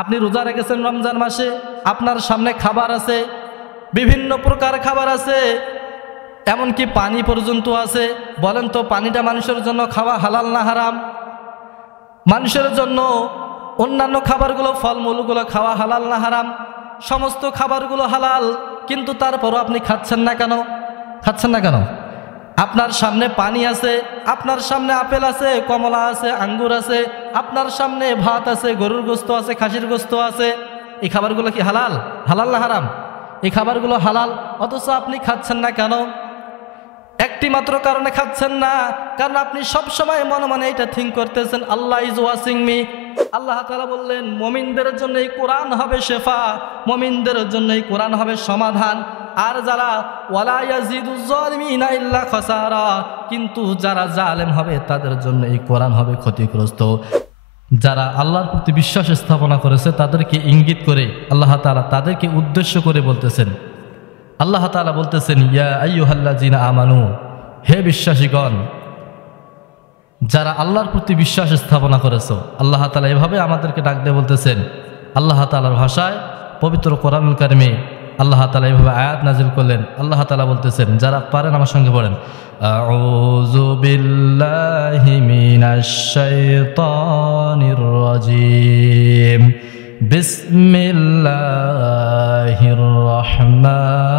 আপনি রোজা রেখেছেন রমজান মাসে, আপনার সামনে খাবার আছে, বিভিন্ন প্রকার খাবার আছে, এমনকি পানি পর্যন্ত আছে। বলেন তো পানিটা মানুষের জন্য খাওয়া হালাল না হারাম? মানুষের জন্য অন্যান্য খাবারগুলো, ফলমূলগুলো খাওয়া হালাল না হারাম? সমস্ত খাবারগুলো হালাল, কিন্তু তারপরও আপনি খাচ্ছেন না কেন? খাচ্ছেন না কেন? আপনার সামনে পানি আছে, আপনার সামনে আপেল আছে, কমলা আছে, আঙ্গুর আছে, আপনার সামনে ভাত আছে, গরুর গোস্ত আছে, খাসির গোস্ত আছে। এই খাবারগুলো কি হালাল? হালাল না হারাম? এই খাবারগুলো হালাল, অথচ আপনি খাচ্ছেন না কেন? একটি মাত্র কারণে খাচ্ছেন না, কারণ আপনি সব সময় মনে মনে এটা থিঙ্ক করতেছেন, আল্লাহ ইজ ওয়াচিং মি। আল্লাহ তাআলা বললেন মুমিনদের জন্য এই কোরআন হবে শেফা, মুমিনদের জন্য এই কোরআন হবে সমাধান। আর যারা ওয়ালা ইয়াজিদুজ জালিমিনা ইল্লা খাসারা, কিন্তু যারা জালেম হবে তাদের জন্য এই কোরআন হবে ক্ষতিগ্রস্ত। যারা আল্লাহর প্রতি বিশ্বাস স্থাপনা করেছে তাদেরকে ইঙ্গিত করে আল্লাহ তাআলা তাদেরকে উদ্দেশ্য করে বলতেছেন, আল্লাহ তাআলা বলতেছেন ইয়া আইয়ুহাল্লাযিনা আমানু, হে বিশ্বাসীগণ, যারা আল্লাহর প্রতি বিশ্বাস স্থাপনা করেছো। আল্লাহ তাআলা এভাবে আমাদেরকে ডাক দিয়ে বলতেছেন। আল্লাহ তাআলার ভাষায় পবিত্র কোরআনুল কারিমে আল্লাহ তাআলা এভাবে আয়াত নাজিল করলেন। আল্লাহ তাআলা বলতেছেন, যারা পারেন আমার সঙ্গে পড়েন, আউযু বিল্লাহি মিনাশ শাইতানির রাজিম, বিসমিল্লাহির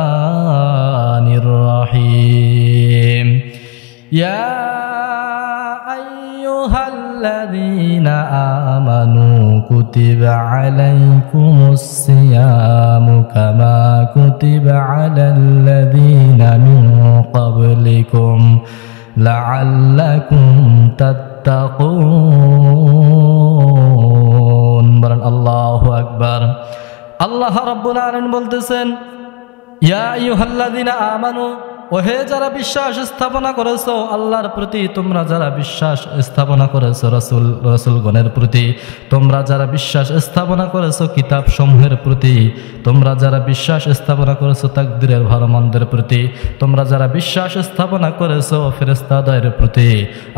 রহমানির রহিম, ইয়া আইয়ুহাল্লাযীনা আমানু কুতিবা আলাইকুমুস সিয়ামু কামা কুতিবা আলাল্লাযীনা মিন ক্বাবলিকুম লাআল্লাকুম তাত্তাকুন। বলেন আল্লাহু আকবার। আল্লাহ রাব্বুল আলামিন বলতেছেন, ইয়া আইয়ুহাল্লাযীনা আমানু, ওহে যারা বিশ্বাস স্থাপনা করেছো আল্লাহর প্রতি, তোমরা যারা বিশ্বাস স্থাপনা করেছো রাসূলগণের প্রতি, তোমরা যারা বিশ্বাস স্থাপনা করেছো কিতাব সমূহের প্রতি, তোমরা যারা বিশ্বাস স্থাপনা করেছো তাকদীরের ভালো মন্দের প্রতি, তোমরা যারা বিশ্বাস স্থাপনা করেছো ফেরেশতাদের প্রতি,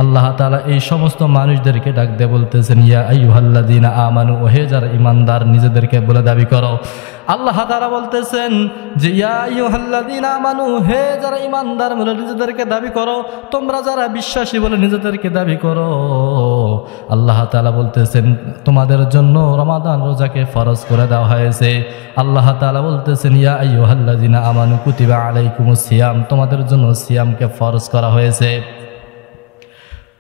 আল্লাহ তাআলা এই সমস্ত মানুষদেরকে ডাক দিয়ে বলতেছেন, ইয়া আইয়ুহাল্লাযীনা আমানু, ওহে যারা ঈমানদার নিজেদেরকে বলে দাবি করো। আল্লাহ তাআলা বলতেছেন যে ইয়া আইয়ুহাল্লাযীনা আমানু, হে যারা ঈমানদার বলে নিজেদেরকে দাবি করো, তোমরা যারা বিশ্বাসী বলে নিজেদেরকে দাবি করো। আল্লাহ তাআলা বলতেছেন তোমাদের জন্য রমাদান রোজাকে ফরজ করে দেওয়া হয়েছে। আল্লাহ তাআলা বলতেছেন ইয়া আইয়ুহাল্লাযীনা আমানু কুতিবা আলাইকুমুস সিয়াম, তোমাদের জন্য সিয়ামকে ফরজ করা হয়েছে।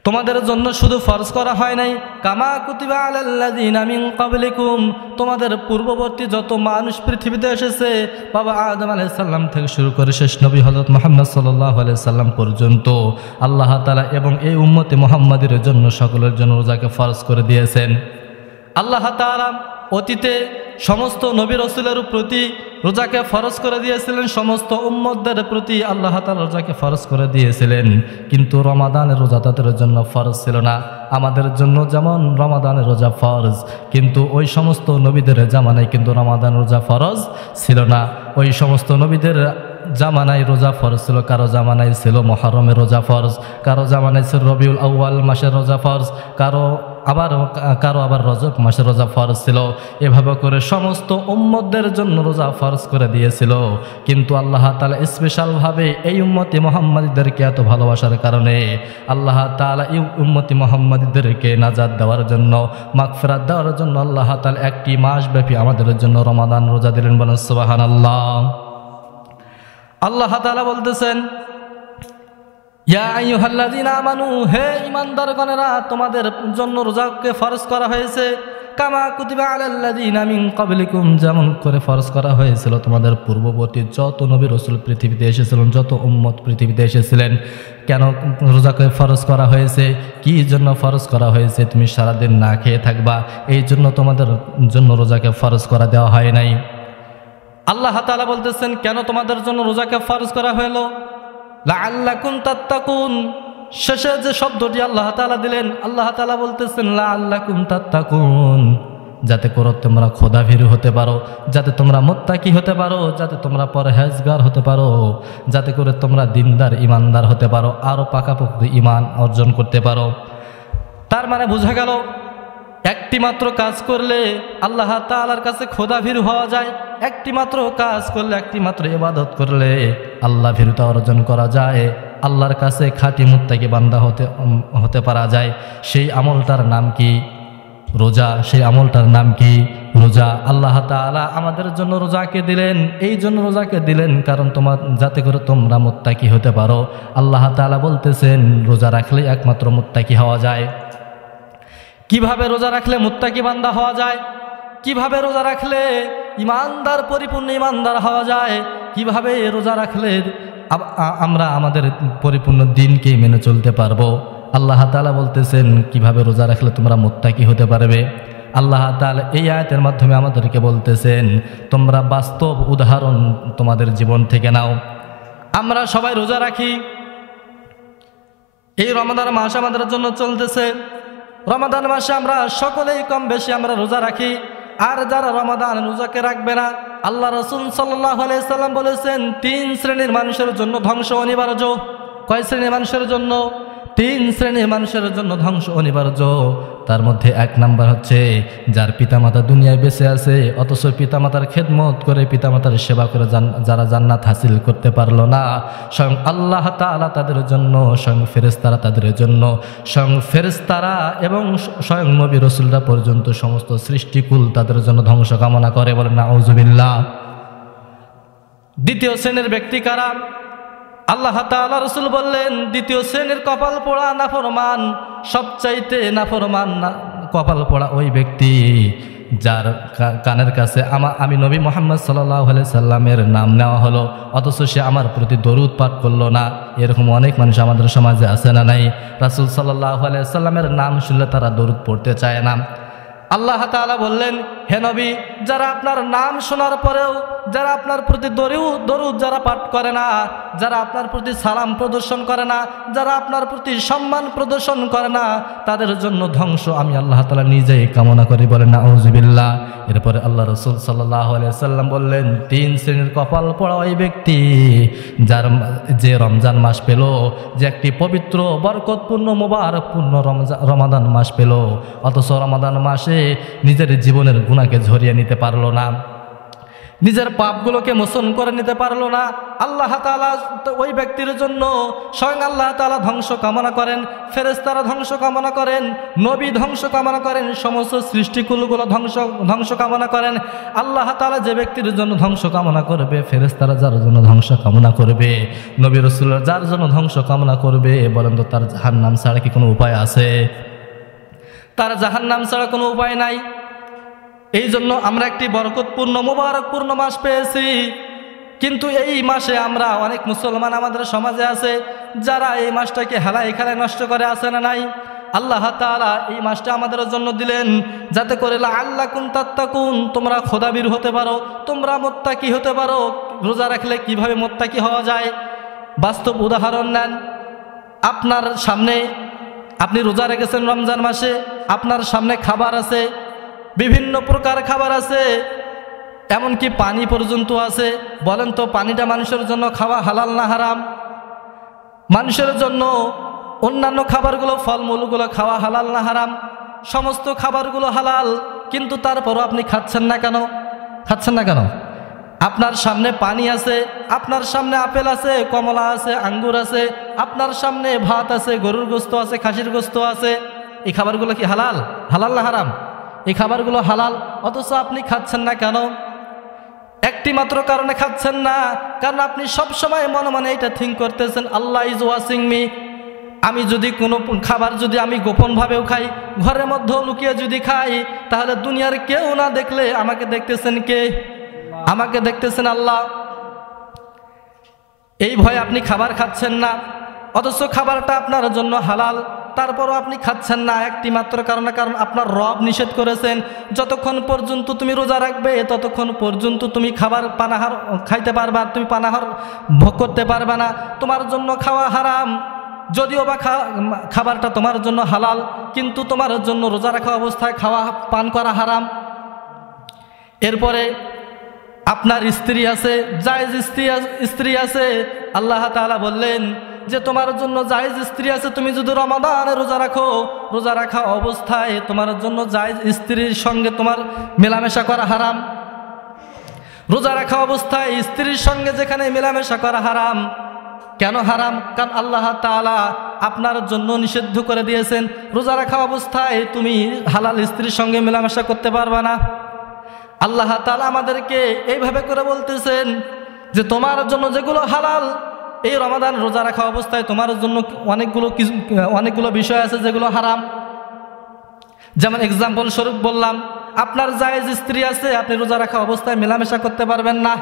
তোমাদের জন্য শুধু ফরজ করা হয় নাই, কামা কুতিবা আলাল্লাযীনা মিন ক্বাবলিকুম, তোমাদের পূর্ববর্তী যত মানুষ পৃথিবীতে এসেছে, বাবা আদম আলাইহিস সালাম থেকে শুরু করে শেষ নবী হযরত মুহাম্মদ সাল্লাল্লাহু আলাইহি সাল্লাম পর্যন্ত আল্লাহ তাআলা এবং এই উম্মতে মুহাম্মাদের জন্য সকলের জন্য রোজাকে ফরজ করে দিয়েছেন। আল্লাহ তাআলা অতীতে সমস্ত নবী রাসূলের প্রতি রোজাকে ফরজ করে দিয়েছিলেন, সমস্ত উম্মতদের প্রতি আল্লাহ তাআলা রোজাকে ফরজ করে দিয়েছিলেন, কিন্তু রমাদানের রোজা তাদের জন্য ফরজ ছিল না। আমাদের জন্য যেমন রমাদানের রোজা ফরজ, কিন্তু ওই সমস্ত নবীদের জামানায় কিন্তু রমাদান রোজা ফরজ ছিল না। ওই সমস্ত নবীদের জামানায় রোজা ফরজ ছিল, কারো জামানায় ছিল মুহররমের রোজা ফরজ, কারো জামানায় ছিল রবিউল আউয়াল মাসের রোজা ফরজ, কারো আবার রজব মাসের রোজা ফরজ ছিল। এভাবে করে সমস্ত উম্মতদের জন্য রোজা ফরজ করে দিয়েছিল। কিন্তু আল্লাহ তাআলা স্পেশালভাবে এই উম্মতি মুহাম্মাদীদেরকে এত ভালোবাসার কারণে আল্লাহ তাআলা এই উম্মতি মুহাম্মাদীদেরকে নাজাত দেওয়ার জন্য, মাগফিরাত দেওয়ার জন্য আল্লাহ তাআলা একটি মাস ব্যাপী আমাদের জন্য রমাদান রোজা দিলেন। বলেন সুবহানাল্লাহ। আল্লাহ তাআলা বলতেছেন ইয়া আইয়ুহাল্লাযীনা আমানু, হে ঈমানদারগণেরা, তোমাদের জন্য রোজাকে ফরজ করা হয়েছে, কামা কুতিবা আলাল্লাযীনা মিন ক্বাবলিকুম, যেমন করে ফরজ করা হয়েছিল তোমাদের পূর্ববর্তী যত নবী রাসূল পৃথিবীতে এসেছিলেন, যত উম্মত পৃথিবীতে এসেছিলেন। কেন রোজাকে ফরজ করা হয়েছে? কি জন্য ফরজ করা হয়েছে? তুমি সারাদিন না খেয়ে থাকবা, এই জন্য তোমাদের জন্য রোজাকে ফরজ করা দেওয়া হয় নাই। আল্লাহ তাআলা বলতেছেন কেন তোমাদের জন্য রোজাকে ফরজ করা হলো? লাআল্লাকুম তাত্তাকুন, শেষে যে শব্দটি আল্লাহ তাআলা দিলেন, আল্লাহ তাআলা বলতেছেন লাআল্লাকুম তাত্তাকুন, যাতে করে তোমরা খোদাভীরু হতে পারো, যাতে তোমরা মুত্তাকি হতে পারো, যাতে তোমরা পরহেজগার হতে পারো, যাতে করে তোমরা দিনদার ঈমানদার হতে পারো, আরো পাকাপোক্ত ঈমান অর্জন করতে পারো। তার মানে বোঝা গেল একটি মাত্র কাজ করলে আল্লাহ তাআলার কাছে খোদা ভীরু হওয়া যায়। একটি মাত্র কাজ করলে, একটি মাত্র ইবাদত করলে আল্লাহ ভীরুতা অর্জন করা যায়, আল্লাহর কাছে খাঁটি মুত্তাকি বান্দা হতে পারা যায়। সেই আমলটার নাম কি? রোজা। সেই আমলটার নাম কি? রোজা। আল্লাহ তাআলা আমাদের জন্য রোজাকে দিলেন, এই জন্য রোজাকে দিলেন কারণ যাতে করে তোমরা মুত্তাকি হতে পারো। আল্লাহ তাআলা বলতেছেন রোজা রাখলে একমাত্র মুত্তাকি হওয়া যায়। কিভাবে রোজা রাখলে মুত্তাকি বান্দা হওয়া যায়? কিভাবে রোজা রাখলে ইমানদার, পরিপূর্ণ ইমানদার হওয়া যায়? কিভাবে রোজা রাখলে আমরা আমাদের পরিপূর্ণ দিনকে মেনে চলতে পারবো? আল্লাহ তাআলা বলতেছেন কিভাবে রোজা রাখলে তোমরা মুত্তাকি হতে পারবে। আল্লাহ তাআলা এই আয়াতের মাধ্যমে আমাদেরকে বলতেছেন তোমরা বাস্তব উদাহরণ তোমাদের জীবন থেকে নাও। আমরা সবাই রোজা রাখি, এই রমাদান মাস আমাদের জন্য চলতেছে। রমাদান মাসে আমরা সকলেই কম বেশি আমরা রোজা রাখি। আর যারা রমাদান রোজাকে রাখবে না, আল্লাহ রাসূল সাল্লাল্লাহু আলাইহি সাল্লাম বলেছেন 3 শ্রেণীর মানুষের জন্য ধ্বংস অনিবার্য। কয় শ্রেণীর মানুষের জন্য? 3 শ্রেণীর মানুষের জন্য ধ্বংস অনিবার্য। তার মধ্যে 1 নাম্বার হচ্ছে যার পিতামাতা দুনিয়ায় বেঁচে আছে অথচ পিতামাতার খেদমত করে, পিতামাতার সেবা করে যারা জান্নাত হাসিল করতে পারলো না, স্বয়ং আল্লাহ তাআলা তাদের জন্য, স্বয়ং ফেরেশতারা তাদের জন্য, স্বয়ং ফেরেশতারা এবং স্বয়ং নবী রাসূলরা পর্যন্ত সমস্ত সৃষ্টিকুল তাদের জন্য ধ্বংস কামনা করে। বলেন নাউযুবিল্লাহ। দ্বিতীয় শ্রেণীর ব্যক্তি কারা? আল্লাহ তাআলা রাসূল বললেন দ্বিতীয় শ্রেণীর কপাল পোড়া নাফরমান, সবচাইতে নাফরমান কপাল পোড়া ওই ব্যক্তি যার কানের কাছে আমি নবী মুহাম্মদ সাল্লাল্লাহু আলাইহি সাল্লামের নাম নেওয়া হলো অথচ সে আমার প্রতি দরুদ পাঠ করলো না। এরকম অনেক মানুষ আমাদের সমাজে আছে না নাই? রাসূল সাল্লাল্লাহু আলাইহি সাল্লামের নাম শুনলে তারা দরুদ পড়তে চায় না। আল্লাহ তাআলা বললেন হে নবী, যারা আপনার নাম শোনার পরেও যারা আপনার প্রতি দরুদ যারা পাঠ করে না, যারা আপনার প্রতি সালাম প্রদর্শন করে না, যারা আপনার প্রতি সম্মান প্রদর্শন করে না, তাদের জন্য ধ্বংস আমি আল্লাহ তাআলা নিজেই কামনা করি। বলেন নাউযুবিল্লাহ। এরপরে আল্লাহ রাসূল সাল্লাল্লাহু আলাইহি সাল্লাম বললেন 3 শ্রেণীর কপাল পোড়া ওই ব্যক্তি যে রমজান মাস পেল, যে একটি পবিত্র বরকতপূর্ণ মোবারকপূর্ণ রমাদান মাস পেল অথচ রমাদান মাসে নিজের জীবনের গুনাহকে ঝরিয়ে নিতে পারলো না, নিজের পাপগুলোকে মোচন করে নিতে পারলো না। আল্লাহ তাআলা ওই ব্যক্তির জন্য স্বয়ং আল্লাহ তাআলা ধ্বংস কামনা করেন, ফেরেশতারা ধ্বংস কামনা করেন, নবী ধ্বংস কামনা করেন, সমস্ত সৃষ্টিকুলগুলো ধ্বংস কামনা করেন। আল্লাহ তাআলা যে ব্যক্তির জন্য ধ্বংস কামনা করবে, ফেরেশতারা যার জন্য ধ্বংস কামনা করবে, নবী রাসূলরা যার জন্য ধ্বংস কামনা করবে, বলেন তো তার জাহান্নাম ছাড়া কি কোনো উপায় আছে? তার জাহান্নাম ছাড়া কোনো উপায় নাই। এই জন্য আমরা একটি বরকতপূর্ণ মোবারকপূর্ণ মাস পেয়েছি, কিন্তু এই মাসে আমরা অনেক মুসলমান আমাদের সমাজে আছে যারা এই মাসটাকে হেলায় খেলায় নষ্ট করে, আছে না নাই? আল্লাহ তাআলা এই মাসটা আমাদের জন্য দিলেন যাতে করে লাআল্লাকুম তাত্তাকুন, তোমরা খোদাবীর হতে পারো, তোমরা মুত্তাকি হতে পারো। রোজা রাখলে কিভাবে মুত্তাকি হওয়া যায় বাস্তব উদাহরণ নেন। আপনার সামনে আপনি রোজা রেখেছেন রমজান মাসে, আপনার সামনে খাবার আছে, বিভিন্ন প্রকার খাবার আছে, এমনকি পানি পর্যন্ত আছে। বলেন তো পানিটা মানুষের জন্য খাওয়া হালাল না হারাম? মানুষের জন্য অন্যান্য খাবারগুলো, ফলমূলগুলো খাওয়া হালাল না হারাম? সমস্ত খাবারগুলো হালাল, কিন্তু তারপরও আপনি খাচ্ছেন না কেন? খাচ্ছেন না কেন? আপনার সামনে পানি আছে, আপনার সামনে আপেল আছে, কমলা আছে, আঙ্গুর আছে, আপনার সামনে ভাত আছে, গরুর গোশত আছে, খাসির গোশত আছে। এই খাবারগুলো কি হালাল? হালাল না হারাম? এই খাবারগুলো হালাল, অথচ আপনি খাচ্ছেন না কেন? একটি মাত্র কারণে খাচ্ছেন না, কারণ আপনি সবসময় মনে মনে এটা থিঙ্ক করতেছেন আল্লাহ ইজ ওয়াচিং মি। আমি যদি কোনো খাবার যদি আমি গোপনভাবেও খাই, ঘরের মধ্যেও লুকিয়ে যদি খাই, তাহলে দুনিয়ার কেউ না দেখলে আমাকে দেখতেছেন কে? আমাকে দেখতেছেন আল্লাহ। এই ভয়ে আপনি খাবার খাচ্ছেন না, অথচ খাবারটা আপনার জন্য হালাল, তারপরও আপনি খাচ্ছেন না একটি মাত্র কারণে, কারণ আপনার রব নিষেধ করেছেন যতক্ষণ পর্যন্ত তুমি রোজা রাখবে ততক্ষণ পর্যন্ত তুমি খাবার পানাহার খাইতে পারবা, তুমি পানাহার ভোগ করতে পারবে না, তোমার জন্য খাওয়া হারাম। যদিও বা খাবারটা তোমার জন্য হালাল, কিন্তু তোমার জন্য রোজা রাখা অবস্থায় খাওয়া পান করা হারাম। এরপরে আপনার স্ত্রী আছে, জায়েজ স্ত্রী আছে। আল্লাহ তাআলা বললেন যে তোমার জন্য জায়েজ স্ত্রী আছে, তুমি যদি রমাদানে রোজা রাখো, রোজা রাখা অবস্থায় তোমার জন্য জায়েজ স্ত্রীর সঙ্গে তোমার মেলামেশা করা হারাম। রোজা রাখা অবস্থায় স্ত্রীর সঙ্গে যেখানে মেলামেশা করা হারাম। কেন হারাম? কারণ আল্লাহ তাআলা আপনার জন্য নিষিদ্ধ করে দিয়েছেন, রোজা রাখা অবস্থায় তুমি হালাল স্ত্রীর সঙ্গে মেলামেশা করতে পারবে না। আল্লাহ তাআলা আমাদেরকে এইভাবে করে বলতেছেন যে তোমার জন্য যেগুলো হালাল, এই রমাদান রোজা রাখা অবস্থায় তোমার জন্য অনেকগুলো বিষয় আছে যেগুলো হারাম। যেমন এক্সাম্পল স্বরূপ বললাম, আপনার জায়েজ স্ত্রী আছে, আপনি রোজা রাখা অবস্থায় মেলামেশা করতে পারবেন না।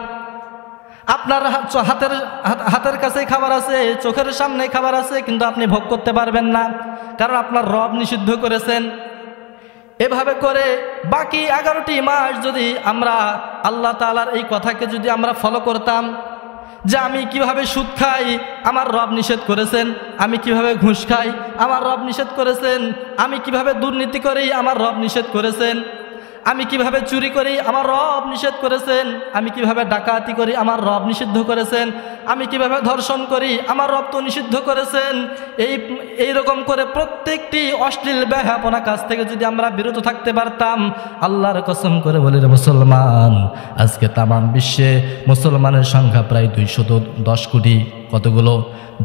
আপনার হাতের কাছেই খাবার আছে, চোখের সামনে খাবার আছে, কিন্তু আপনি ভোগ করতে পারবেন না, কারণ আপনার রব নিষিদ্ধ করেছেন। এভাবে করে বাকি 11টি মাস যদি আমরা আল্লাহ তাআলার এই কথাকে যদি আমরা ফলো করতাম, যে আমি কিভাবে সুদ খাই আমার রব নিষেধ করেছেন, আমি কিভাবে ঘুষ খাই আমার রব নিষেধ করেছেন, আমি কিভাবে দুর্নীতি করি আমার রব নিষেধ করেছেন, আমি কিভাবে চুরি করি আমার রব নিষেধ করেছেন, আমি কিভাবে ডাকাতি করি আমার রব নিষিদ্ধ করেছেন, আমি কিভাবে ধর্ষণ করি আমার রব তো নিষিদ্ধ করেছেন। এই রকম করে প্রত্যেকটি অশ্লীল বেহাপনা কাজ থেকে যদি আমরা বিরত থাকতে পারতাম, আল্লাহর কসম করে বলি রে মুসলমান, আজকে তামাম বিশ্বে মুসলমানের সংখ্যা প্রায় 210 কোটি। কতগুলো?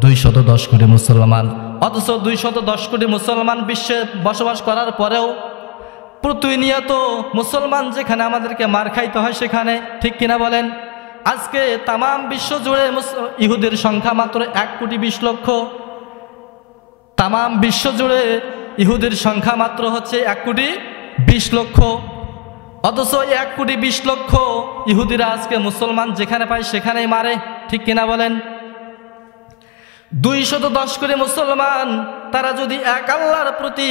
210 কোটি মুসলমান। অথচ 210 কোটি মুসলমান বিশ্বে বসবাস করার পরেও প্রতিনিয়ত মুসলমান যেখানে আমাদেরকে মার খাইতে হয় সেখানে, ঠিক কিনা বলেন? আজকে তামাম বিশ্ব জুড়ে ইহুদের সংখ্যা মাত্র 1,20,00,000। তামাম বিশ্ব জুড়ে ইহুদের সংখ্যা মাত্র হচ্ছে 1,20,00,000। অথচ 1,20,00,000 ইহুদিরা আজকে মুসলমান যেখানে পায় সেখানেই মারে, ঠিক কিনা বলেন? 210 কোটি মুসলমান তারা যদি এক আল্লাহর প্রতি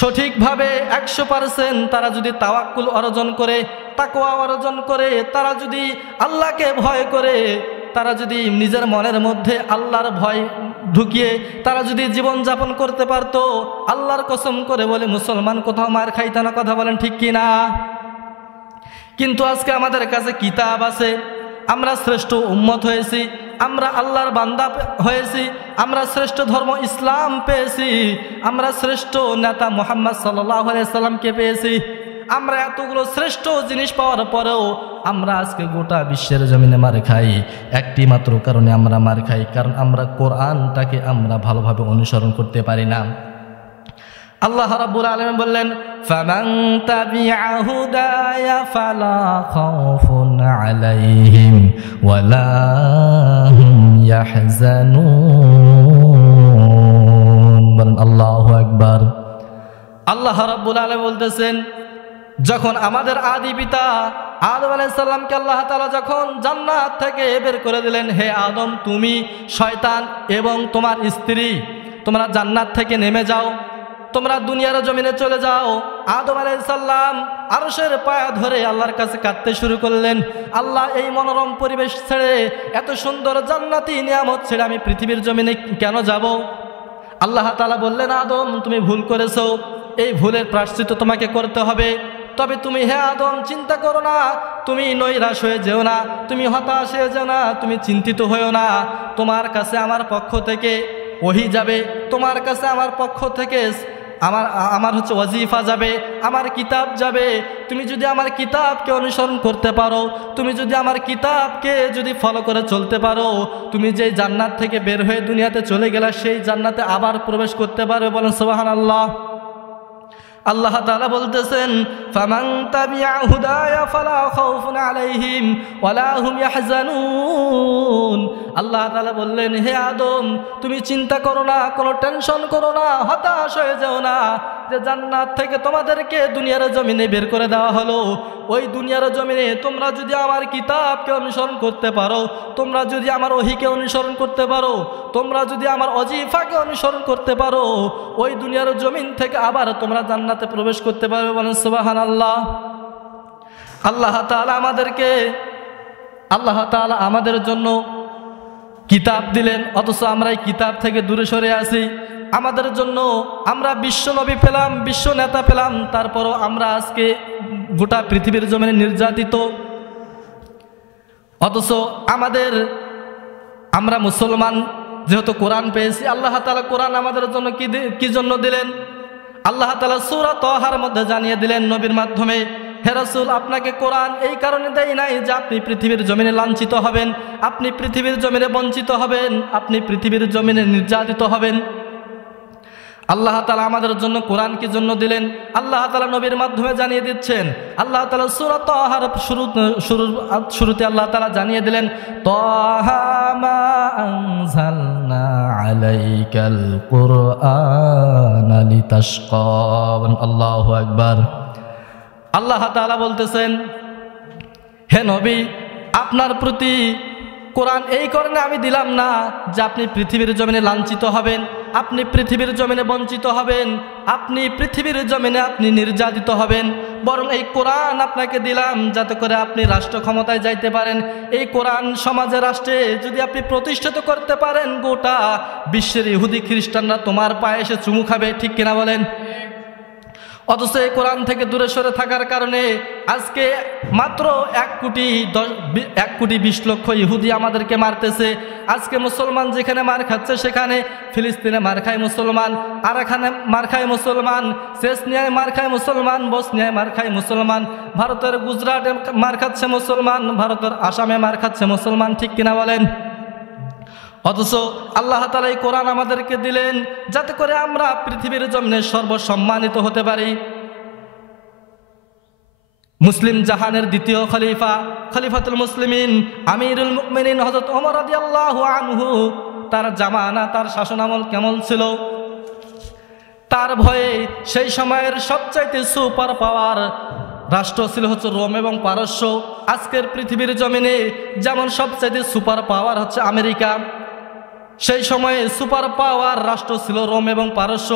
সঠিকভাবে 100% তারা যদি তাওয়াক্কুল অর্জন করে, তাকওয়া অর্জন করে, তারা যদি আল্লাহকে ভয় করে, তারা যদি নিজের মনের মধ্যে আল্লাহর ভয় ঢুকিয়ে তারা যদি জীবন যাপন করতে পারতো, আল্লাহর কসম করে বলে মুসলমান কোথাও মার খাইতো না। কথা বলেন ঠিক কিনা? কিন্তু আজকে আমাদের কাছে কিতাব আছে, আমরা শ্রেষ্ঠ উম্মত হয়েছি, আমরা আল্লাহর বান্দা হয়েছি, আমরা শ্রেষ্ঠ ধর্ম ইসলাম পেয়েছি, আমরা শ্রেষ্ঠ নেতা মুহাম্মদ সাল্লাল্লাহু আলাইহি সাল্লামকে পেয়েছি। আমরা এতগুলো শ্রেষ্ঠ জিনিস পাওয়ার পরেও আমরা আজকে গোটা বিশ্বের জমিনে মার খাই। একটি মাত্র কারণে আমরা মার খাই, কারণ আমরা কোরআনটাকে আমরা ভালোভাবে অনুসরণ করতে পারি না। আল্লাহ রাব্বুল আলামিন বললেন, ফামান তাবিআ হুদায়া ফালা খাউফুন আলাইহিম ওয়ালা হুম ইয়াহজানুন। বলেন আল্লাহু আকবার। আল্লাহ রাব্বুল আলামিন বলতেছেন, যখন আমাদের আদি পিতা আদম আলাইহিস সালামকে আল্লাহ তাআলা যখন জান্নাত থেকে বের করে দিলেন, হে আদম, তুমি, শয়তান এবং তোমার স্ত্রী তোমরা জান্নাত থেকে নেমে যাও, তোমরা দুনিয়ার জমিনে চলে যাও। আদম আলাইহিস সালাম আরশের পায়া ধরে আল্লাহর কাছে কাঁদতে শুরু করলেন, আল্লাহ, এই মনোরম পরিবেশ ছেড়ে, এত সুন্দর জান্নাতি নিয়ামত ছেড়ে আমি পৃথিবীর জমিনে কেন যাব? আল্লাহ তাআলা বললেন, আদম, তুমি ভুল করেছো, এই ভুলের প্রায়শ্চিত্ত তোমাকে করতে হবে। তবে তুমি, হে আদম, চিন্তা করো না, তুমি নৈরাশ হয়ে যেও না, তুমি হতাশ হয়ে যেও না, তুমি চিন্তিত হয়েও না। তোমার কাছে আমার পক্ষ থেকে ওহী যাবে, তোমার কাছে আমার পক্ষ থেকে আমার হচ্ছে ওয়াজিফা যাবে, আমার কিতাব যাবে। তুমি যদি আমার কিতাবকে অনুসরণ করতে পারো, তুমি যদি আমার কিতাবকে যদি ফলো করে চলতে পারো, তুমি যে জান্নাত থেকে বের হয়ে দুনিয়াতে চলে গেলা, সেই জান্নাতে আবার প্রবেশ করতে পারবে। বলেন সুবহানাল্লাহ। আল্লাহ তাআলা বলতেছেন, ফামান তাবিআ হুদায়া ফালা খাউফুন আলাইহিম ওয়ালা হুম ইয়াহজানুন। আল্লাহ তাআলা বললেন, হে আদম, তুমি চিন্তা করো না, কোনো টেনশন করো না, হতাশ হয়ে যাও না, যে জান্নাত থেকে তোমাদেরকে দুনিয়ার জমিনে বের করে দেওয়া হলো। ওই দুনিয়ার জমিনে তোমরা যদি আমার কিতাবকে অনুসরণ করতে পারো, তোমরা যদি আমার ওহীকে অনুসরণ করতে পারো, তোমরা যদি আমার ওয়াজিফাকে অনুসরণ করতে পারো, ওই দুনিয়ার জমিন থেকে আবার তোমরা জান্নাতে প্রবেশ করতে পারবে। বলেন সুবহানাল্লাহ। আল্লাহ তাআলা আমাদের জন্য কিতাব দিলেন, অথচ আমরা এই কিতাব থেকে দূরে সরে আছি। আমাদের জন্য আমরা বিশ্ব নবী পেলাম, বিশ্ব নেতা পেলাম, তারপরও আমরা আজকে গোটা পৃথিবীর জমিনে নির্যাতিত। অথচ আমরা মুসলমান যেহেতু কোরআন পেয়েছি, আল্লাহ তাআলা কোরআন আমাদের জন্য কি জন্য দিলেন? আল্লাহ তাআলা সূরা তাহার মধ্যে জানিয়ে দিলেন নবীর মাধ্যমে, হে রাসূল, আপনাকে কোরআন এই কারণে দেয় নাই যে আপনি পৃথিবীর জমিনে লাঞ্ছিত হবেন, আপনি পৃথিবীর জমিনে বঞ্চিত হবেন, আপনি পৃথিবীর জমিনে নির্যাতিত হবেন। আল্লাহ তাআলা আমাদের জন্য কোরআন কি জন্য দিলেন? আল্লাহ তাআলা নবীর মাধ্যমে জানিয়ে দিচ্ছেন। আল্লাহ তাআলা সূরা তাহার শুরুতে আল্লাহ তাআলা জানিয়ে দিলেন, তাহা মা আনজালনা আলাইকাল কুরআনা লিতাশকা। আল্লাহু আকবার। আল্লাহ তাআলা বলতেছেন, হে নবী, আপনার প্রতি কোরআন এই কারণে আমি দিলাম না যে আপনি পৃথিবীর জমিনে লাঞ্ছিত হবেন, আপনি পৃথিবীর জমিনে বঞ্চিত হবেন, আপনি পৃথিবীর জমিনে আপনি নির্যাতিত হবেন, বরং এই কোরআন আপনাকে দিলাম যাতে করে আপনি রাষ্ট্র ক্ষমতায় যাইতে পারেন। এই কোরআন সমাজে, রাষ্ট্রে যদি আপনি প্রতিষ্ঠিত করতে পারেন, গোটা বিশ্বের ইহুদি খ্রিস্টানরা তোমার পায়ে এসে চুমু খাবে। ঠিক কিনা বলেন? অথচ এই কোরআন থেকে দূরে সরে থাকার কারণে আজকে মাত্র 1,20,00,000 ইহুদি আমাদেরকে মারতেছে। আজকে মুসলমান যেখানে মার খাচ্ছে, সেখানে ফিলিস্তিনে মার খায় মুসলমান, আর এখানে মার খায় মুসলমান, চেচনিয়ায় মার খায় মুসলমান, বসনিয়ায় মার খায় মুসলমান, ভারতের গুজরাটে মার খাচ্ছে মুসলমান, ভারতের আসামে মার খাচ্ছে মুসলমান। ঠিক কিনা বলেন? অথচ আল্লাহ তাআলা এই কোরআন আমাদেরকে দিলেন যাতে করে আমরা পৃথিবীর জমিনে সর্বসম্মানিত হতে পারি। মুসলিম জাহানের দ্বিতীয় খলিফাতুল মুসলিমিন আমিরুল মুমিনিন হযরত ওমর রাদিয়াল্লাহু আনহু, তার জামানা, তার শাসনামল কেমন ছিল? তার ভয়ে সেই সময়ের সবচাইতে সুপার পাওয়ার রাষ্ট্র ছিল হচ্ছে রোম এবং পারস্য। আজকের পৃথিবীর জমিনে যেমন সবচাইতে সুপার পাওয়ার হচ্ছে আমেরিকা, সেই সময়ে সুপার পাওয়ার রাষ্ট্র ছিল রোম এবং পারস্য।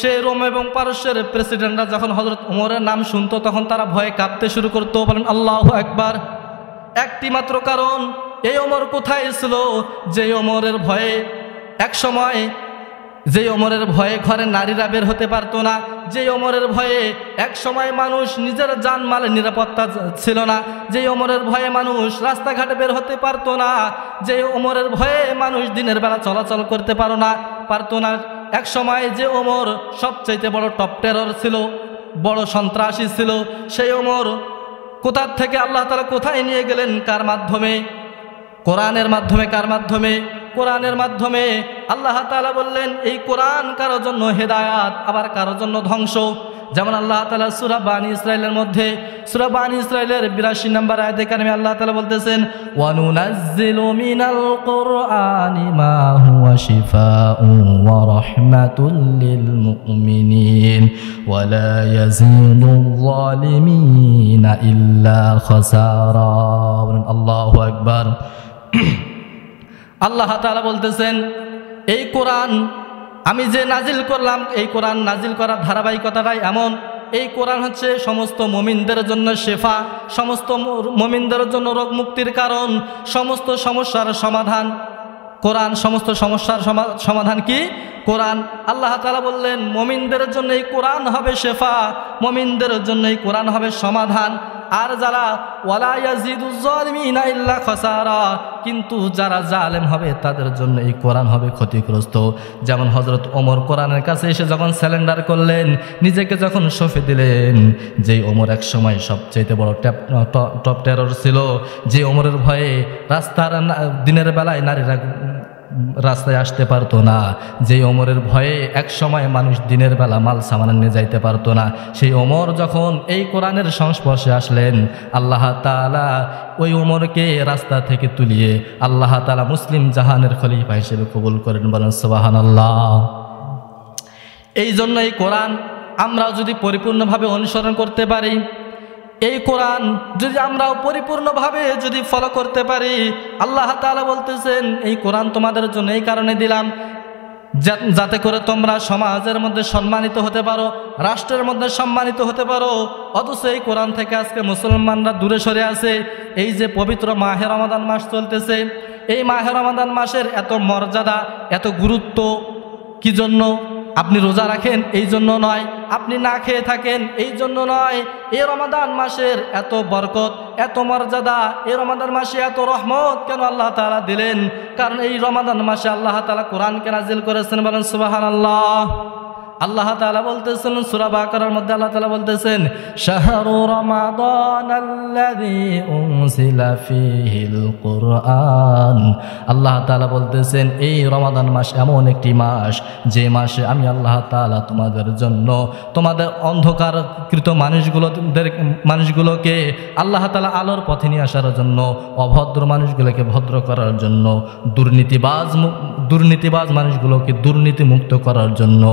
সেই রোম এবং পারস্যের প্রেসিডেন্টরা যখন হযরত ওমরের নাম শুনতো, তখন তারা ভয়ে কাঁপতে শুরু করতো। বলেন আল্লাহু আকবার। একটি মাত্র কারণ, এই ওমর কোথায় ছিল যে ওমরের ভয়ে ঘরে নারীরা বের হতে পারতো না, যে ওমরের ভয়ে এক সময় মানুষ নিজের জানমালের নিরাপত্তা ছিল না, যে ওমরের ভয়ে মানুষ রাস্তাঘাটে বের হতে পারতো না, যে ওমরের ভয়ে মানুষ দিনের বেলা চলাচল করতে পারতো না। এক সময় যে ওমর সবচাইতে বড় টপ টেরর ছিল, বড় সন্ত্রাসী ছিল, সেই ওমর কোথার থেকে আল্লাহ তাআলা কোথায় নিয়ে গেলেন? কার মাধ্যমে? কোরআনের মাধ্যমে। কার মাধ্যমে? কোরআনের মাধ্যমে। আল্লাহ তাআলা বললেন এই কোরআন কারো জন্য হেদায়াত, আবার কারো জন্য ধ্বংস। যেমন আল্লাহ তাআলা সূরা বানী ইসরাঈলের মধ্যে, সূরা বানী ইসরাঈলের 82 নম্বর আয়াতে কারিমে আল্লাহ তাআলা বলতেছেন, ওয়া নুনাজ্জিলু মিনাল কুরআনি মা হুয়া শিফাউন ওয়া রাহমাতুল লিল মুমিনিন ওয়া লা ইয়াজিদুল যালিমিনা ইল্লা খাসারা। আল্লাহু আকবার। আল্লাহ তাআলা বলতেছেন এই কোরআন আমি যে নাজিল করলাম, এই কোরআন নাজিল করার ধারাবাহিকতাটাই এমন। এই কোরআন হচ্ছে সমস্ত মুমিনদের জন্য শেফা, সমস্ত মুমিনদের জন্য রোগ মুক্তির কারণ, সমস্ত সমস্যার সমাধান। কোরআন সমস্ত সমস্যার সমাধান কি? কোরআন। আল্লাহ তাআলা বললেন মুমিনদের জন্য এই কোরআন হবে শেফা, মুমিনদের জন্য এই কোরআন হবে সমাধান। আর যারা ওয়ালা ইয়াজিদুজ জালিমিনা ইল্লা খাসারা, কিন্তু যারা জালেম হবে তাদের জন্য এই কোরআন হবে ক্ষতিগ্রস্ত। যেমন হযরত ওমর কোরআনের কাছে এসে যখন স্যালেন্ডার করলেন, নিজেকে যখন সঁপে দিলেন, যেই ওমর এক সময় সবচেয়ে বড় টপ টেরর ছিল, যে ওমরের ভয়ে দিনের বেলায় নারীরা রাস্তায় আসতে পারতো না, যেই ওমরের ভয়ে এক সময় মানুষ দিনের বেলা মাল সামান নিয়ে যাইতে পারতো না, সেই ওমর যখন এই কোরআনের সংস্পর্শে আসলেন, আল্লাহ তাআলা ওই ওমরকে রাস্তা থেকে তুলিয়ে আল্লাহ তাআলা মুসলিম জাহানের খলিফা হিসেবে কবুল করেন। বলেন সুবহানাল্লাহ। এই জন্য এই কোরআন আমরা যদি পরিপূর্ণভাবে অনুসরণ করতে পারি, এই কোরআন যদি আমরা পরিপূর্ণভাবে যদি ফলো করতে পারি, আল্লাহ তাআলা বলতেছেন এই কোরআন তোমাদের জন্য এই কারণে দিলাম যাতে করে তোমরা সমাজের মধ্যে সম্মানিত হতে পারো, রাষ্ট্রের মধ্যে সম্মানিত হতে পারো। অথচ এই কোরআন থেকে আজকে মুসলমানরা দূরে সরে আছে। এই যে পবিত্র মাহে রমাদান মাস চলতেছে, এই মাহে রমাদান মাসের এত মর্যাদা, এত গুরুত্ব কি জন্য? আপনি রোজা রাখেন এই জন্য নয়, আপনি না খেয়ে থাকেন এই জন্য নয়। এই রমাদান মাসের এত বরকত, এত মর্যাদা, এই রমাদান মাসে এত রহমত কেন আল্লাহ তাআলা দিলেন? কারণ এই রমাদান মাসে আল্লাহ তাআলা কোরআনকে নাজিল করেছেন। বলেন সুবহানাল্লাহ। আল্লাহ তাআলা বলতেছেন সূরা বাকারার মধ্যে, আল্লাহ তাআলা বলতেছেন শাহরু রমাদানাল্লাযী উনজিলা ফীহিল কুরআন। আল্লাহ তাআলা বলতেছেন এই রমাদান মাস এমন একটি মাস যে মাসে আমি আল্লাহ তাআলা তোমাদের জন্য, তোমাদের অন্ধকারকৃত মানুষগুলোকে আল্লাহ তাআলা আলোর পথে নিয়ে আসার জন্য, অভদ্র মানুষগুলোকে ভদ্র করার জন্য, দুর্নীতিবাজ মানুষগুলোকে দুর্নীতি মুক্ত করার জন্য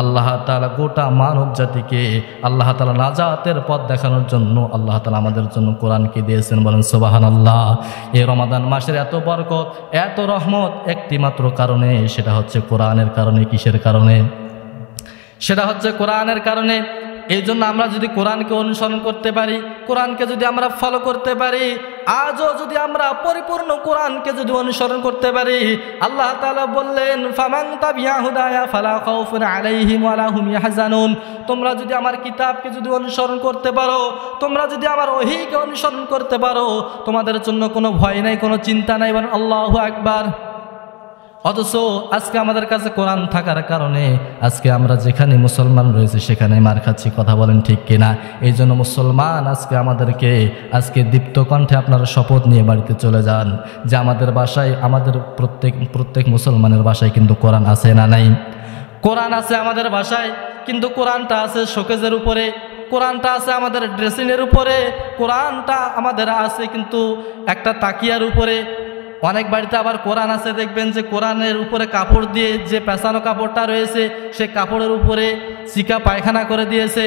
আল্লাহ তাআলা গোটা মানব জাতিকে আল্লাহ তাআলা নাজাতের পথ দেখানোর জন্য আল্লাহ তাআলা আমাদের জন্য কোরআনকে দিয়েছেন। বলেন সুবহানাল্লাহ। এই রমাদান মাসের এত বরকত, এত রহমত একটি মাত্র কারণে, সেটা হচ্ছে কোরআনের কারণে। কিসের কারণে? সেটা হচ্ছে কোরআনের কারণে। এই জন্য আমরা যদি কোরআনকে অনুসরণ করতে পারি, কোরআনকে যদি আমরা ফলো করতে পারি, আজও যদি আমরা পরিপূর্ণ কোরআনকে যদি অনুসরণ করতে পারি, আল্লাহ তাআলা বললেন ফামান তাবিয়া হুদায়া ফালা খাউফুন আলাইহিম ওয়ালা হুম ইয়াহজানুন। তোমরা যদি আমার কিতাবকে যদি অনুসরণ করতে পারো, তোমরা যদি আমার ওহীকে অনুসরণ করতে পারো, তোমাদের জন্য কোনো ভয় নাই, কোনো চিন্তা নাই। বলেন আল্লাহু আকবার। অথচ আজকে আমাদের কাছে কোরআন থাকার কারণে আজকে আমরা যেখানে মুসলমান রয়েছে সেখানে মার খাচ্ছি। কথা বলেন ঠিক কিনা? এই জন্য মুসলমান আজকে আমাদেরকে আজকে দীপ্ত কণ্ঠে আপনারা শপথ নিয়ে বাড়িতে চলে যান যে আমাদের বাসায়, আমাদের প্রত্যেক মুসলমানের বাসায় কিন্তু কোরআন আছে না নাই? কোরআন আছে আমাদের বাসায়, কিন্তু কোরআনটা আছে শোকেজের উপরে, কোরআনটা আছে আমাদের ড্রেসিংয়ের উপরে, কোরআনটা আমাদের আছে কিন্তু একটা তাকিয়ার উপরে। অনেক বাড়িতে আবার কোরআন আছে, দেখবেন যে কোরআনের উপরে কাপড় দিয়ে, যে পেঁচানো কাপড়টা রয়েছে সে কাপড়ের উপরে চিকা পায়খানা করে দিয়েছে,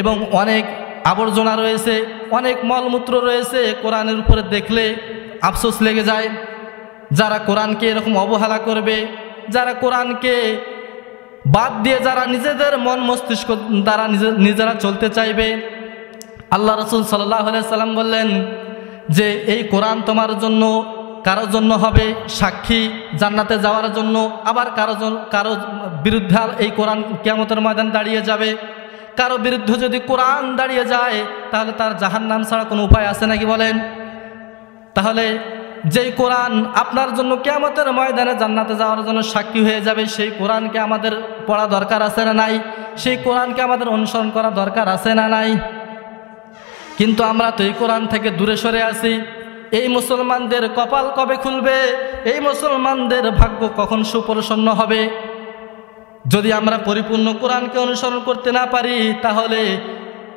এবং অনেক আবর্জনা রয়েছে, অনেক মলমূত্র রয়েছে। কোরআনের উপরে দেখলে আফসোস লেগে যায়। যারা কোরআনকে এরকম অবহেলা করবে, যারা কোরআনকে বাদ দিয়ে যারা নিজেদের মন মস্তিষ্ক দ্বারা নিজেরা চলতে চাইবে, আল্লাহ রাসূল সাল্লাল্লাহু আলাইহি সাল্লাম বললেন যে এই কোরআন তোমার জন্য, কারোর জন্য হবে সাক্ষী জান্নাতে যাওয়ার জন্য, আবার কারো বিরুদ্ধে এই কোরআন কিয়ামতের ময়দান দাঁড়িয়ে যাবে। কারো বিরুদ্ধে যদি কোরআন দাঁড়িয়ে যায় তাহলে তার জাহান্নাম ছাড়া কোনো উপায় আছে নাকি বলেন? তাহলে যেই কোরআন আপনার জন্য কিয়ামতের ময়দানে জান্নাতে যাওয়ার জন্য সাক্ষী হয়ে যাবে, সেই কোরআনকে আমাদের পড়া দরকার আছে না নাই? সেই কোরআনকে আমাদের অনুসরণ করা দরকার আছে না নাই? কিন্তু আমরা তো এই কোরআন থেকে দূরে সরে আছি। এই মুসলমানদের কপাল কবে খুলবে? এই মুসলমানদের ভাগ্য কখন সুপ্রসন্ন হবে? যদি আমরা পরিপূর্ণ কোরআনকে অনুসরণ করতে না পারি তাহলে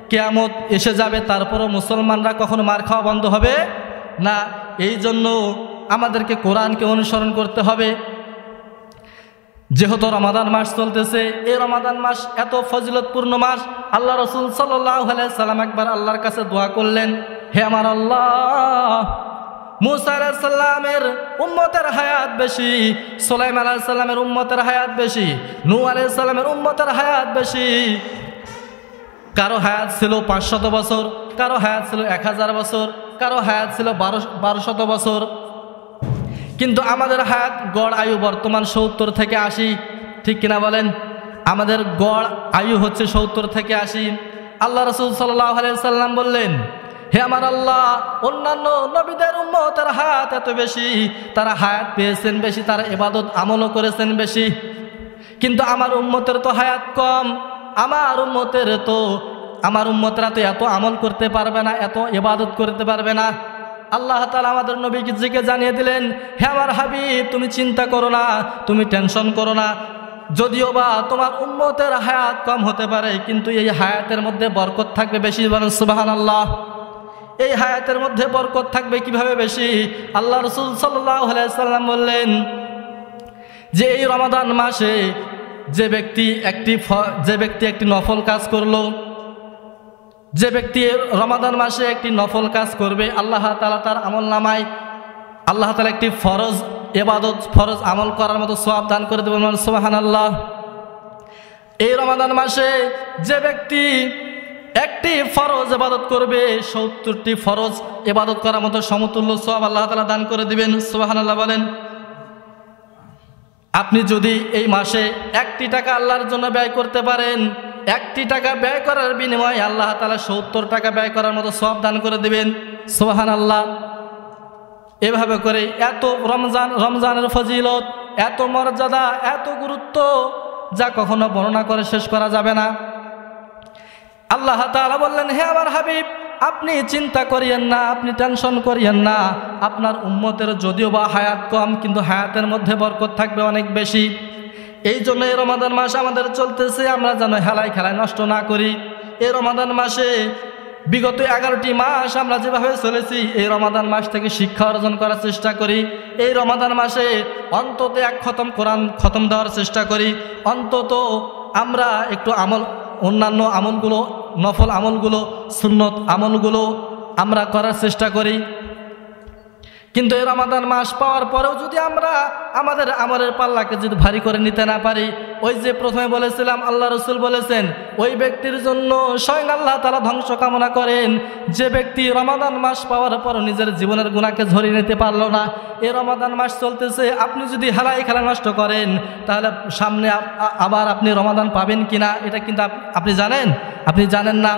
কিয়ামত এসে যাবে, তারপরও মুসলমানরা কখনো মার খাওয়া বন্ধ হবে না। এই জন্য আমাদেরকে কোরআনকে অনুসরণ করতে হবে। যেহেতু রমাদান মাস চলতেছে, এই রমাদান মাস এত ফজিলতপূর্ণ মাস, আল্লাহ রাসূল সাল্লাল্লাহু আলাইহি সাল্লাম একবার আল্লাহর কাছে দোয়া করলেন, হে আমার আল্লাহ, মুসা আলাইহিস সালামের উম্মতের হায়াত বেশি, সুলাইমান আলাইহিস সালামের উম্মতের হায়াত বেশি, নূহ আলাইহিস সালামের উম্মতের হায়াত বেশি। কারো হায়াত ছিল 500 বছর, কারো হায়াত ছিল 1000 বছর, কারো হায়াত ছিল 1200 বছর, কিন্তু আমাদের হায়াত গড় আয়ু বর্তমান 70 থেকে 80। ঠিক কিনা বলেন? আমাদের গড় আয়ু হচ্ছে 70 থেকে 80। আল্লাহ রাসূল সাল্লাল্লাহু আলাইহি সাল্লাম বললেন, হে আমার আল্লাহ, অন্যান্য নবীদের উম্মতের হায়াত এত বেশি, তারা হায়াত পেয়েছেন বেশি, তারা ইবাদত আমলও করেছেন বেশি, কিন্তু আমার উম্মতের তো হায়াত কম। আমার উম্মতেরা তো এত আমল করতে পারবে না, এত ইবাদত করতে পারবে না। আল্লাহ তাআলা আমাদের নবীকে জানিয়ে দিলেন, হে আমার হাবিব, তুমি চিন্তা করো না, তুমি টেনশন করো না। যদিও বা তোমার উম্মতের হায়াত কম হতে পারে, কিন্তু এই হায়াতের মধ্যে বরকত থাকবে বেশি। বলেন সুবহানাল্লাহ। এই হায়াতের মধ্যে বরকত থাকবে কিভাবে বেশি? আল্লাহ রাসূল সাল্লাল্লাহু আলাইহি সাল্লাম বললেন যে এই রমাদান মাসে যে ব্যক্তি একটি নফল কাজ করলো, যে ব্যক্তি রমাদান মাসে একটি নফল কাজ করবে, আল্লাহ তাআলা তার আমলনামায় আল্লাহ তাআলা একটি ফরজ ইবাদত, ফরজ আমল করার মতো সওয়াব দান করে দেবেন। সুবহানাল্লাহ। এই রমাদান মাসে যে ব্যক্তি একটি ফরজ ইবাদত করবে, 70টি ফরজ ইবাদত করার মতো সমতুল্য সওয়াব আল্লাহ তাআলা দান করে দিবেন। সুবহানাল্লাহ বলেন। আপনি যদি এই মাসে 1টি টাকা আল্লাহর জন্য ব্যয় করতে পারেন, 1টি টাকা ব্যয় করার বিনিময়ে আল্লাহ তাআলা 70 টাকা ব্যয় করার মতো সওয়াব দান করে দিবেন। সুবহানাল্লাহ। এভাবে করে এত রমজানের ফজিলত, এত মর্যাদা, এত গুরুত্ব, যা কখনো বর্ণনা করে শেষ করা যাবে না। আল্লাহ তাআলা বললেন, হে আমার হাবিব, আপনি চিন্তা করিয়েন না, আপনি টেনশন করিয়েন না। আপনার উম্মতের যদিও বা হায়াত কম, কিন্তু হায়াতের মধ্যে বরকত থাকবে অনেক বেশি। এই জন্য এই রমাদান মাস আমাদের চলতেছে, আমরা যেন হেলায় খেলায় নষ্ট না করি। এই রমাদান মাসে বিগত 11টি মাস আমরা যেভাবে চলেছি, এই রমাদান মাস থেকে শিক্ষা অর্জন করার চেষ্টা করি। এই রমাদান মাসে অন্তত 1 খতম কোরআন খতম দেওয়ার চেষ্টা করি। অন্তত আমরা একটু অন্যান্য আমলগুলো, নফল আমলগুলো, সুন্নত আমলগুলো আমরা করার চেষ্টা করি। কিন্তু এই রমাদান মাস পাওয়ার পরেও যদি আমরা আমাদের আমলের পাল্লাকে যদি ভারী করে নিতে না পারি, ওই যে প্রথমে বলেছিলাম, আল্লাহ রসুল বলেছেন, ওই ব্যক্তির জন্য স্বয়ং আল্লাহ তাআলা ধ্বংস কামনা করেন যে ব্যক্তি রমাদান মাস পাওয়ার পর নিজের জীবনের গুনাহকে ঝরিয়ে নিতে পারলো না। এই রমাদান মাস চলতেছে, আপনি যদি হেলায় খেলা নষ্ট করেন, তাহলে সামনে আবার আপনি রমাদান পাবেন কিনা এটা কিন্তু আপনি জানেন? আপনি জানেন না।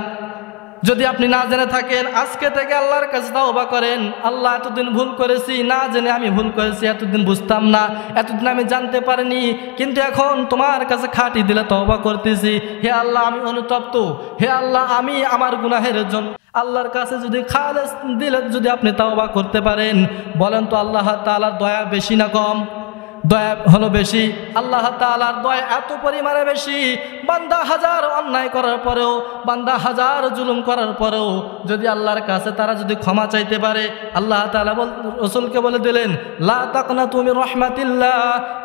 যদি আপনি না জেনে থাকেন, আজকে থেকে আল্লাহর কাছে তাওবা করেন। আল্লাহ, এতদিন ভুল করেছি, না জেনে আমি ভুল করেছি, এতদিন বুঝতাম না, এতদিন আমি জানতে পারিনি, কিন্তু এখন তোমার কাছে খাঁটি দিলে তওবা করতেছি। হে আল্লাহ, আমি অনুতপ্ত। হে আল্লাহ, আমি আমার গুনাহের জন্য আল্লাহর কাছে যদি খালেস দিলে যদি আপনি তওবা করতে পারেন, বলেন তো আল্লাহ তাআলার দয়া বেশি না কম? দয়া হলো বেশি। আল্লাহ তাআলার দয়া এত পরিমাণে বেশি, বান্দা হাজার অন্যায় করার পরেও, বান্দা হাজার জুলুম করার পরেও যদি আল্লাহর কাছে তারা যদি ক্ষমা চাইতে পারে, আল্লাহ তাআলা রাসূলকে বলে দিলেন, লা তাকনাতু মির রাহমাতিল্লাহ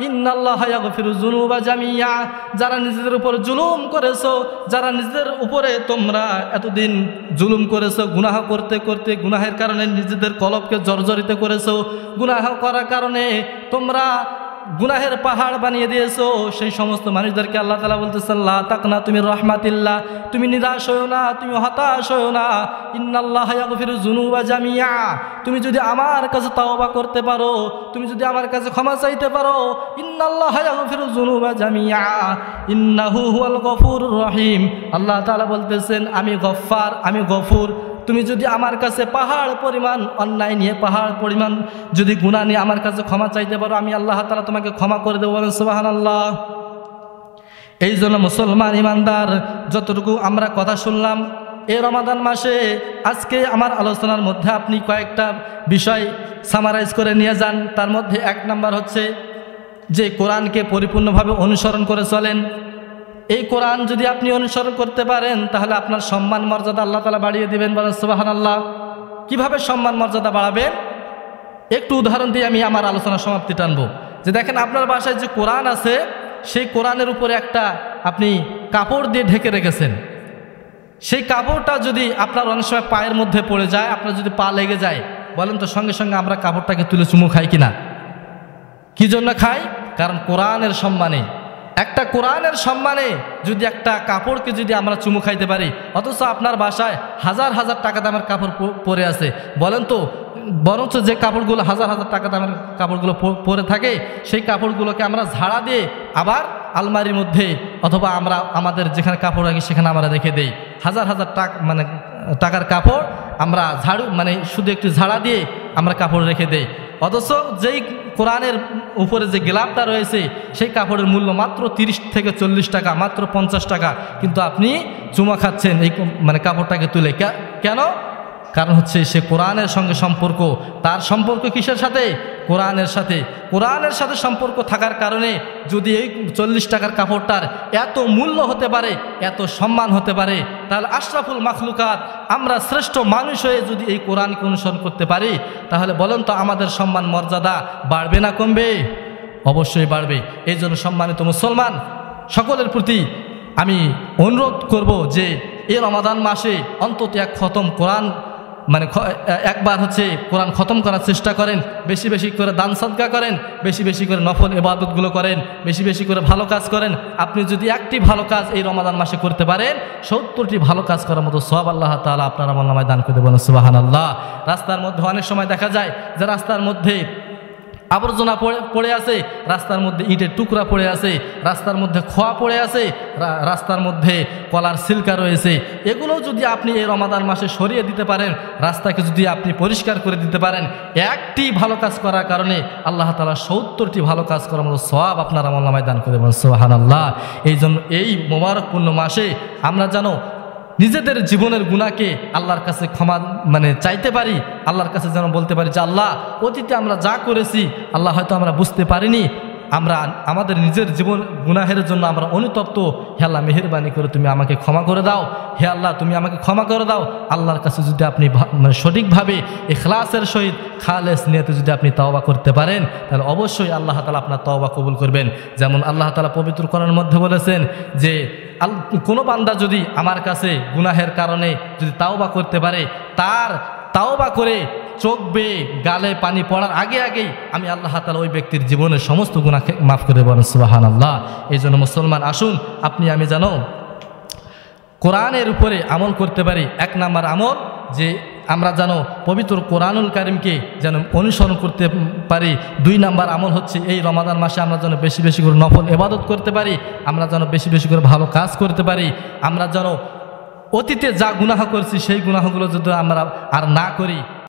ইন্নাল্লাহা ইয়াগফিরুয যুনুবা জামিয়া। যারা নিজেদের উপর জুলুম করেছো, যারা নিজেদের উপরে তোমরা এতদিন জুলুম করেছো, গুনাহ করতে করতে গুনাহের কারণে নিজেদের কলবকে জর্জরিত করেছো, গুনাহ করার কারণে তোমরা গুনাহের পাহাড় বানিয়ে দিয়েছো, সেই সমস্ত মানুষদেরকে আল্লাহ তাআলা বলতেছেন, লা তাকনাতু মির রাহমাতিল্লাহ, তুমি নিরাশ হয়ো না, তুমি হতাশ হয়ো না। ইন্নাল্লাহা ইয়াগফিরুয যুনুবা জামিয়া, তুমি যদি আমার কাছে তাওবা করতে পারো, তুমি যদি আমার কাছে ক্ষমা চাইতে পারো, ইন্নাল্লাহা ইয়াগফিরুয যুনুবা জামিয়া ইন্নাহু হুয়াল গফুরুর রহিম। আল্লাহ তাআলা বলতেছেন, আমি গফফার, আমি গফুর। তুমি যদি আমার কাছে পাহাড় পরিমাণ অন্যায় নিয়ে, পাহাড় পরিমাণ যদি গুনাহ নিয়ে আমার কাছে ক্ষমা চাইতে পারো, আমি আল্লাহ তাআলা তোমাকে ক্ষমা করে দেবো। বলেন সুবহানাল্লাহ। এই জন্য মুসলমান ইমানদার, যতটুকু আমরা কথা শুনলাম এই রমাদান মাসে, আজকে আমার আলোচনার মধ্যে আপনি কয়েকটা বিষয় সামারাইজ করে নিয়ে যান। তার মধ্যে 1 নাম্বার হচ্ছে যে কোরআনকে পরিপূর্ণভাবে অনুসরণ করে চলেন। এই কোরআন যদি আপনি অনুসরণ করতে পারেন, তাহলে আপনার সম্মান মর্যাদা আল্লাহ তাআলা বাড়িয়ে দিবেন। বলেন সুবহানাল্লাহ। কিভাবে সম্মান মর্যাদা বাড়াবেন? একটু উদাহরণ দিয়ে আমি আমার আলোচনা সমাপ্তি টানবো। যে দেখেন, আপনার বাসায় যে কোরআন আছে, সেই কোরআনের উপরে একটা আপনি কাপড় দিয়ে ঢেকে রেখেছেন। সেই কাপড়টা যদি আপনার অনেক সময় পায়ের মধ্যে পড়ে যায়, আপনার যদি পা লেগে যায়, বলেন তো সঙ্গে সঙ্গে আমরা কাপড়টাকে তুলে চুমু খাই কিনা? কি জন্য খাই? কারণ কোরআনের সম্মানে, একটা কোরআনের সম্মানে যদি একটা কাপড়কে যদি আমরা চুমু খাইতে পারি, অথচ আপনার বাসায় হাজার হাজার টাকা দামের কাপড় পরে আছে, বলেন তো, বরঞ্চ যে কাপড়গুলো হাজার হাজার টাকা দামের কাপড়গুলো পরে থাকে, সেই কাপড়গুলোকে আমরা ঝাড়া দিয়ে আবার আলমারির মধ্যে অথবা আমরা আমাদের যেখানে কাপড় রাখি সেখানে আমরা রেখে দেই। হাজার হাজার টাকার কাপড় আমরা শুধু একটু ঝাড়া দিয়ে আমরা কাপড় রেখে দেই। অথচ যেই কোরআনের উপরে যে গেলাপটা রয়েছে, সেই কাপড়ের মূল্য মাত্র 30 থেকে 40 টাকা, মাত্র 50 টাকা, কিন্তু আপনি চুমা খাচ্ছেন এই কাপড়টাকে তুলে। কেন? কারণ হচ্ছে সে কোরআনের সঙ্গে সম্পর্ক। তার সম্পর্ক কিসের সাথে? কোরআনের সাথে। কোরআনের সাথে সম্পর্ক থাকার কারণে যদি এই 40 টাকার কাপড়টার এত মূল্য হতে পারে, এত সম্মান হতে পারে, তাহলে আশরাফুল মাখলুকাত, আমরা শ্রেষ্ঠ মানুষ হয়ে যদি এই কোরআনকে অনুসরণ করতে পারি, তাহলে বলেন তো আমাদের সম্মান মর্যাদা বাড়বে না কমবে? অবশ্যই বাড়বে। এই জন্য সম্মানিত মুসলমান সকলের প্রতি আমি অনুরোধ করব যে এই রমাদান মাসে অন্তত 1 খতম কোরআন, একবার হচ্ছে কোরআন খতম করার চেষ্টা করেন। বেশি বেশি করে দান সাদকা করেন, বেশি বেশি করে নফল ইবাদতগুলো করেন, বেশি বেশি করে ভালো কাজ করেন। আপনি যদি 1টি ভালো কাজ এই রমাদান মাসে করতে পারেন, 70টি ভালো কাজ করার মতো সওয়াব আল্লাহ তাআলা আপনার আমলনামায় দান করে দেবেন। সুবহানাল্লাহ। রাস্তার মধ্যে অনেক সময় দেখা যায় যে রাস্তার মধ্যে আবর্জনা পড়ে আছে, রাস্তার মধ্যে ইটের টুকরা পড়ে আছে, রাস্তার মধ্যে খোয়া পড়ে আছে, রাস্তার মধ্যে কলার সিল্কা রয়েছে, এগুলো যদি আপনি এই রমাদান মাসে সরিয়ে দিতে পারেন, রাস্তাকে যদি আপনি পরিষ্কার করে দিতে পারেন, একটি ভালো কাজ করার কারণে আল্লাহ তাআলা ৭০টি ভালো কাজ করার মতো সওয়াব আপনার আমলনামায় দান করে দেবেন। সুবহানাল্লাহ। এই জন্য এই মোবারকপূর্ণ মাসে আমরা যেন নিজেদের জীবনের গুনাহকে আল্লাহর কাছে ক্ষমা চাইতে পারি, আল্লাহর কাছে যেন বলতে পারি যে আল্লাহ, অতীতে আমরা যা করেছি আল্লাহ হয়তো আমরা বুঝতে পারিনি, আমরা আমাদের নিজের জীবন গুনাহের জন্য আমরা অনুতপ্ত, হে আল্লাহ মেহেরবানি করে তুমি আমাকে ক্ষমা করে দাও, হে আল্লাহ তুমি আমাকে ক্ষমা করে দাও। আল্লাহর কাছে যদি আপনি সঠিকভাবে ইখলাসের সহিত খালেস নিয়তে যদি আপনি তওবা করতে পারেন, তাহলে অবশ্যই আল্লাহ তাআলা আপনার তওবা কবুল করবেন। যেমন আল্লাহ তাআলা পবিত্র কোরআনের মধ্যে বলেছেন যে কোনো বান্দা যদি আমার কাছে গুনাহের কারণে যদি তাওবা করতে পারে, তার তাওবা করে চোখ বেয়ে গালে পানি পড়ার আগে আগেই আমি আল্লাহ তাআলা ওই ব্যক্তির জীবনের সমস্ত গুনাহকে মাফ করে দেবেন। সুবহানাল্লাহ। এই জন্য মুসলমান, আসুন আপনি আমি যেন কোরআনের উপরে আমল করতে পারি। ১ নাম্বার আমল যে আমরা যেন পবিত্র কোরআনুল কারীমকে যেন অনুসরণ করতে পারি। ২ নাম্বার আমল হচ্ছে এই রমাদান মাসে আমরা যেন বেশি বেশি করে নফল ইবাদত করতে পারি, আমরা যেন বেশি বেশি করে ভালো কাজ করতে পারি, আমরা যেন অতীতে যা গুনাহ করছি সেই গুনাহগুলো যদি আমরা আর না করি।